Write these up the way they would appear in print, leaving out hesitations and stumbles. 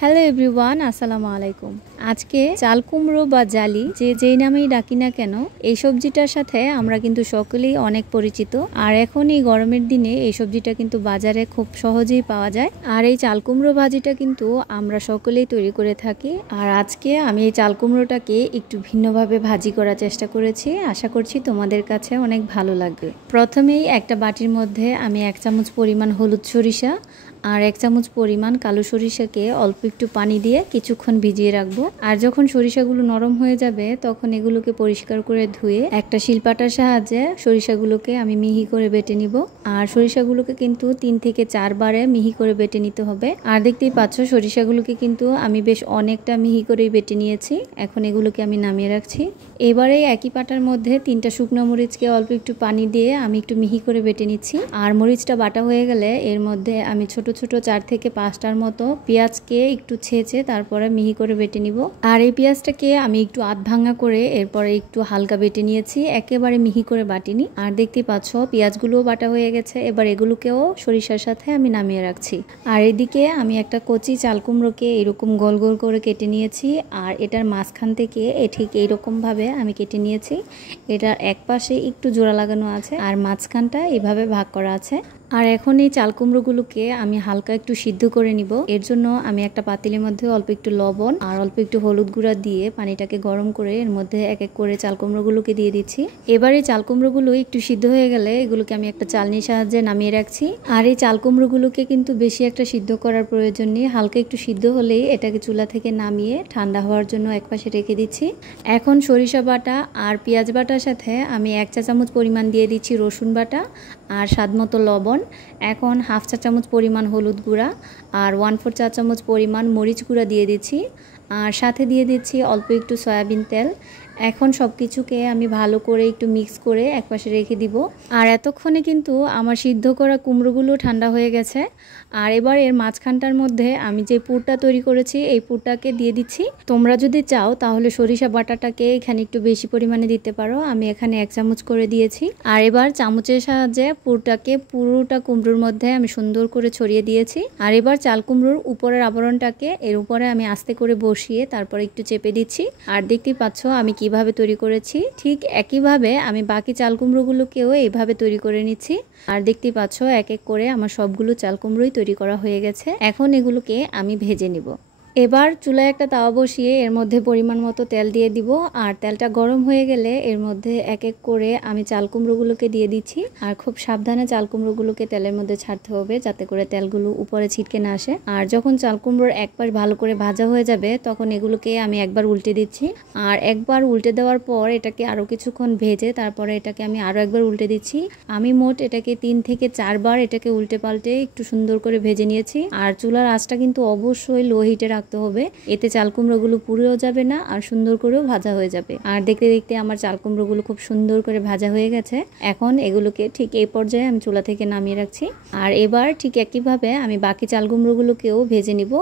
Hello everyone, আসসালামু আলাইকুম। আজকে চাল কুমড়ো বা জালি যেই নামেই ডাকি না কেন, এই সবজিটার সাথে আমরা কিন্তু সকলেই অনেক পরিচিত। আর এখন এই গরমের দিনে এই সবজিটা কিন্তু বাজারে খুব সহজেই পাওয়া যায়। আর এই চাল কুমড়ো ভাজিটা কিন্তু আমরা সকলেই তৈরি করে থাকি। আর আজকে আমি এই চাল কুমড়োটাকে একটু ভিন্নভাবে ভাজি করার চেষ্টা করেছি। আশা করছি তোমাদের কাছে অনেক ভালো লাগবে। প্রথমেই একটা বাটির মধ্যে আমি 1 চামচ পরিমাণ হলুদ সরিষা আর 1 চামচ পরিমাণ কালো সরিষাকে অল্প একটু পানি দিয়ে কিছুক্ষণ ভিজিয়ে রাখবো। আর যখন সরিষাগুলো নরম হয়ে যাবে তখন এগুলোকে পরিষ্কার করে ধুয়ে একটা শিলপাটার সাহায্যে সরিষাগুলোকে আমি মিহি করে বেটে নিব। আর সরিষাগুলোকে কিন্তু 3 থেকে 4 বারে মিহি করে বেটে নিতে হবে। আর দেখতেই পাচ্ছ সরিষাগুলোকে কিন্তু আমি বেশ অনেকটা মিহি করেই বেটে নিয়েছি। এখন এগুলোকে আমি নামিয়ে রাখছি। এবারে একই পাটার মধ্যে 3টা শুকনো মরিচকে অল্প একটু পানি দিয়ে আমি একটু মিহি করে বেটে নিচ্ছি। আর মরিচটা বাটা হয়ে গেলে এর মধ্যে আমি ছোট ছোট 4 থেকে 5টার মতো পেঁয়াজকে একটু ছেঁচে তারপরে মিহি করে বেটে নিব। আর এই পেঁয়াজটাকে আমি একটু আধ ভাঙা করে এরপরে একটু হালকা বেটে নিয়েছি, একেবারে মিহি করে বাটিনি। আর দেখতেই পাচ্ছ পেঁয়াজগুলোও বাটা হয়ে গেছে। এবার এগুলোকেও সরিষার সাথে আমি নামিয়ে রাখছি। আর এদিকে আমি একটা কচি চাল কুমড়োকে এরকম গোল গোল করে কেটে নিয়েছি। আর এটার মাঝখান থেকে ঠিক এইরকম ভাবে আমি কেটে নিয়েছি। এটার এক পাশে একটু জোড়া লাগানো আছে আর মাঝখানটা এভাবে ভাগ করা আছে। আর এখন এই চাল কুমড়োগুলোকে আমি হালকা একটু সিদ্ধ করে নিব। এর জন্য আমি একটা পাতিলের মধ্যে অল্প একটু লবণ আর অল্প একটু হলুদ গুঁড়া দিয়ে পানিটাকে গরম করে এর মধ্যে এক এক করে চাল কুমড়োগুলোকে দিয়ে দিচ্ছি। এবারে চাল কুমড়োগুলো একটু সিদ্ধ হয়ে গেলে এগুলোকে আমি একটা চালনির সাহায্যে নামিয়ে রাখছি। আর এই চাল কুমড়োগুলোকে কিন্তু বেশি একটা সিদ্ধ করার প্রয়োজন নেই, হালকা একটু সিদ্ধ হলেই এটাকে চুলা থেকে নামিয়ে ঠান্ডা হওয়ার জন্য একপাশে রেখে দিচ্ছি। এখন সরিষা বাটা আর পেঁয়াজ বাটার সাথে আমি 1 চা চামচ পরিমাণ দিয়ে দিচ্ছি রসুন বাটা আর স্বাদমতো লবণ। এখন 1/2 চা চামচ পরিমাণ হলুদ গুঁড়া আর 1/4 চা চামচ পরিমাণ মরিচ গুঁড়া দিয়ে দিচ্ছি। আর সাথে দিয়ে দিচ্ছি অল্প একটু সয়াবিন তেল। এখন সব কিছুকে আমি ভালো করে একটু মিক্স করে একপাশে রেখে দিব। আর এতক্ষণে কিন্তু আমার সিদ্ধ করা কুমড়োগুলো ঠান্ডা হয়ে গেছে। আর এবার এর মাঝখানটার মধ্যে আমি যে পুরটা তৈরি করেছি এই পুরটাকে দিয়ে দিচ্ছি। তোমরা যদি চাও তাহলে সরিষা বাটাটাকে এখানে একটু বেশি পরিমাণে দিতে পারো, আমি এখানে 1 চামচ করে দিয়েছি। আর এবার চামচের সাহায্যে পুরটাকে পুরোটা কুমড়োর মধ্যে আমি সুন্দর করে ছড়িয়ে দিয়েছি। আর এবার চাল কুমড়োর উপরের আবরণটাকে এর উপরে আমি আস্তে করে বসিয়ে তারপরে একটু চেপে দিচ্ছি। আর দেখতেই পাচ্ছ আমি কিভাবে তৈরি করেছি, ঠিক একইভাবে আমি বাকি চাল কুমড়োগুলোকেও এইভাবে তৈরি করে নিচ্ছি। আর দেখতেই পাচ্ছ এক এক করে আমার সবগুলো চাল কুমড়োই তৈরি করা হয়ে গেছে। এখন এগুলোকে আমি ভেজে নিব। এবার চুলায় একটা তাওয়া বসিয়ে এর মধ্যে পরিমাণ মতো তেল দিয়ে দিব। আর তেলটা গরম হয়ে গেলে এর মধ্যে এক এক করে আমি চাল কুমড়োগুলোকে দিয়ে দিচ্ছি। আর খুব সাবধানে চাল কুমড়োগুলোকে তেলের মধ্যে ছাড়তে হবে যাতে করে তেলগুলো উপরে ছিটকে না আসে। আর যখন চাল কুমড়োর এক পাশ ভালো করে ভাজা হয়ে যাবে তখন এগুলোকে আমি একবার উল্টে দিচ্ছি। আর একবার উল্টে দেওয়ার পর এটাকে আরও কিছুক্ষণ ভেজে তারপরে এটাকে আমি আরও একবার উল্টে দিচ্ছি। আমি মোট এটাকে 3 থেকে 4 বার এটাকে উল্টে পাল্টে একটু সুন্দর করে ভেজে নিয়েছি। আর চুলার আঁচটা কিন্তু অবশ্যই লো হিটে রাখতে হবে, এতে চাল কুমড়োগুলো পুড়েও যাবে না আর সুন্দর করেও ভাজা হয়ে যাবে। আর দেখতে দেখতে আমার চাল কুমড়োগুলো খুব সুন্দর করে ভাজা হয়ে গেছে। এখন এগুলোকে ঠিক এই পর্যায়ে আমি চুলা থেকে নামিয়ে রাখছি। আর এবার ঠিক একইভাবে আমি বাকি চাল কুমড়োগুলোকেও ভেজে নিব।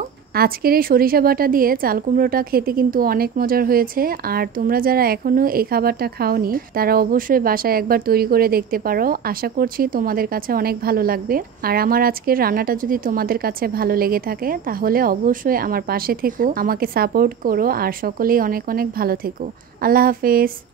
আজকের এই সরিষা বাটা দিয়ে চাল কুমড়োটা খেতে কিন্তু অনেক মজার হয়েছে। আর তোমরা যারা এখনো এই খাবারটা খাওনি তারা অবশ্যই বাসায় একবার তৈরি করে দেখতে পারো। আশা করছি তোমাদের কাছে অনেক ভালো লাগবে। আর আমার আজকের রান্নাটা যদি তোমাদের কাছে ভালো লেগে থাকে তাহলে অবশ্যই আমার পাশে থেকো, আমাকে সাপোর্ট করো। আর সকলেই অনেক অনেক ভালো থেকো। আল্লাহ হাফেজ।